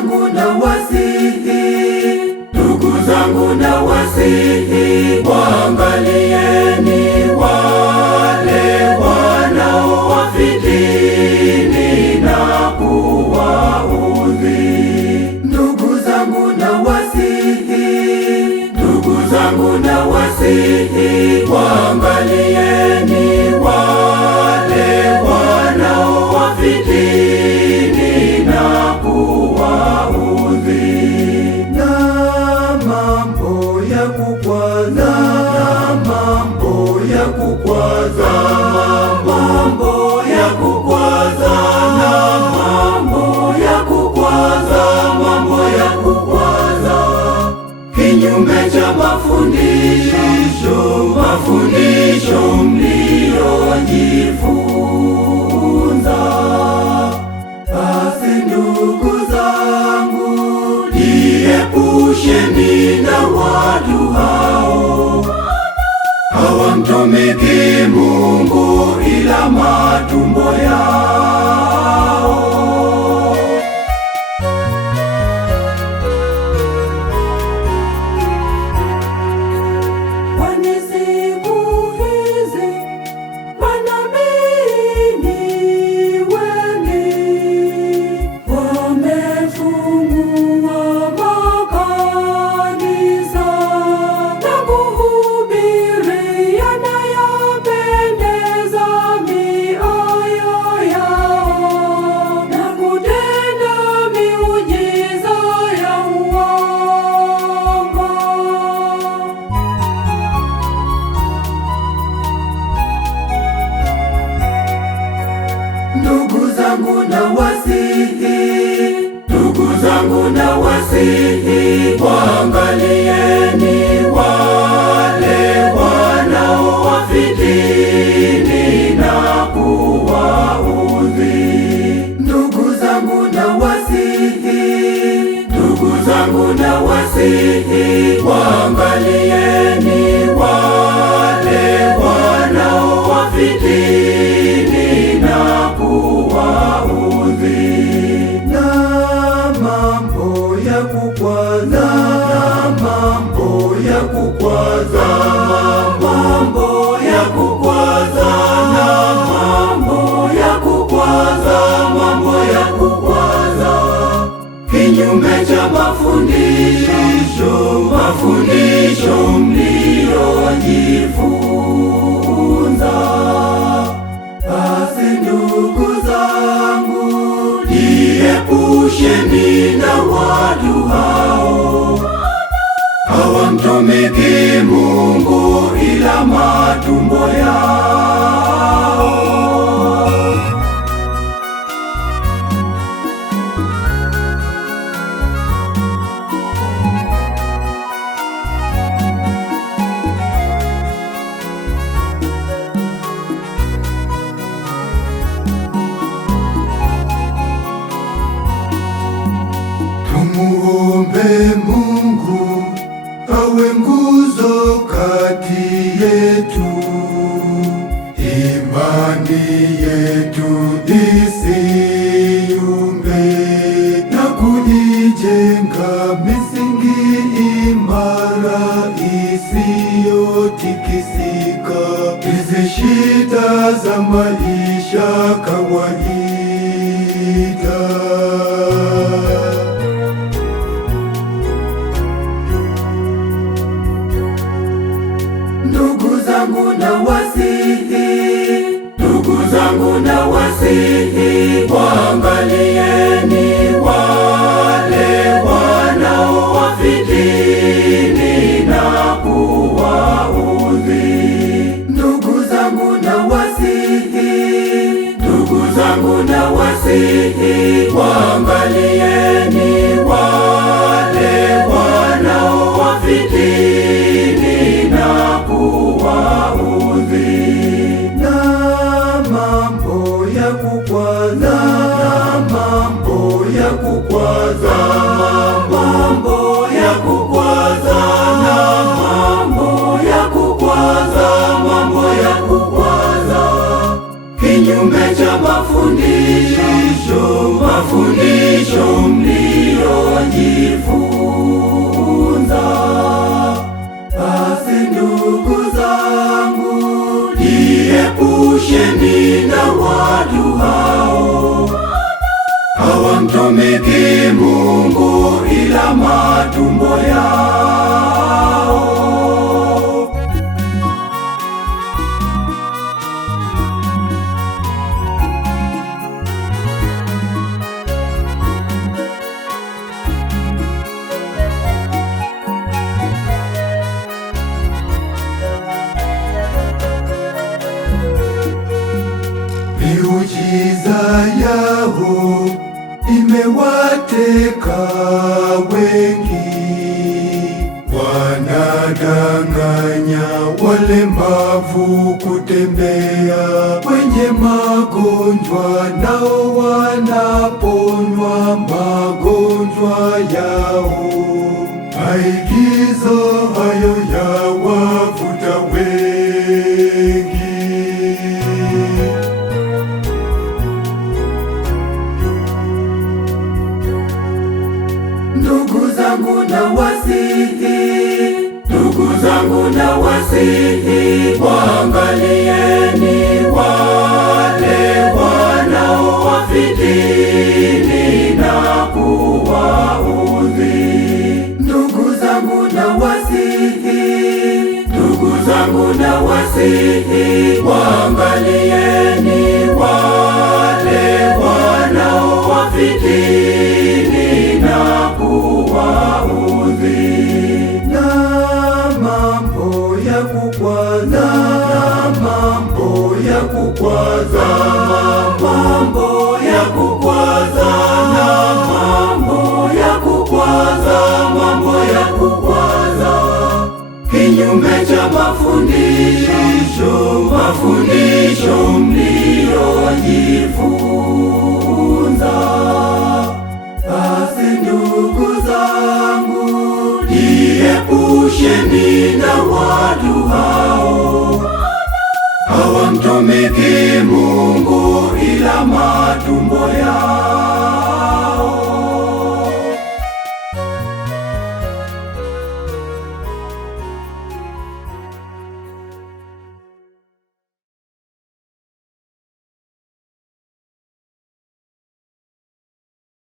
zangu na wasihi, ndugu zangu na wasihi, waangalieni wale wanaowafitini na kuwaudhi. Ndugu zangu na wasihi, ndugu zangu na wasihi, waangalieni wale wanaowafitini na kuwaudhi. Na mambo ya kukwaza, na mambo ya kukwaza, mambo ya kukwaza, na mambo ya kukwaza, mambo ya kukwaza, kinyume cha mafundisho mliojifunza. Basi ndugu zangu, jiepusheni na watu hao, hawamtumiki Mungu ila matumbo yao. Kwani siku hizi manabii wengi wamefungua makanisa na kuhubiri yanayopendeza mioyo yao na kutenda miujiza ya uongo. Ndugu zangu na wasihi, ndugu zangu na wasihi, waangalieni wale wanaowafitini na kuwaudhi. Ndugu zangu na wasihi, ndugu zangu na wasihi, waangalieni wale wanaowafitini na kuwaudhi. Na mambo ya kukwaza, na mambo ya kukwaza, mambo ya kukwaza, na mambo ya kukwaza, mambo ya kukwaza, kinyume cha mafundisho mliojifunza. Basi ndugu zangu, jiepusheni na watu hao, hawamtumiki Mungu ila matumbo yao. Tumuombe Mungu awe nguzo kati yetu, imani yetu isiyumbe na kuijenga misingi imara isiyotikisika. Hizi shida za maisha kawaida, ndugu zangu na wasihi, ndugu zangu na wasihi, waangalieni wale wanaowafitini na kuwaudhi. Ndugu zangu na wasihi, ndugu zangu na wasihi, waangalieni wale wanaowafitini na kuwaudhi. Na mambo ya kukwaza, na mambo ya kukwaza, mambo ya kukwaza, na mambo ya kukwaza, mambo ya kukwaza, kinyume cha mafundisho mlio Jiepukeni na watu hao, hawamtumiki Mungu ila matumbo yao. Miujiza yao imewateka wengi, wanadanganya walemavu kutembea, wenye magonjwa nao wanaponywa magonjwa yao. Maigizo hayo yawavuta wengi. Ndugu zangu nawasihi, waangalieni wale wanaowafitini na kuwaudhi. Ndugu zangu nawasihi, waangalieni wale wanaowafitini na kuwaudhi. Na mambo ya kukwaza, mambo ya kukwaza, mambo ya kukwaza, mambo ya kukwaza, mambo ya kukwaza, kinyume cha mafundisho mliojifunza. Basi ndugu zangu, jiepusheni na watu hao, hawamtumiki Mungu ila matumbo yao.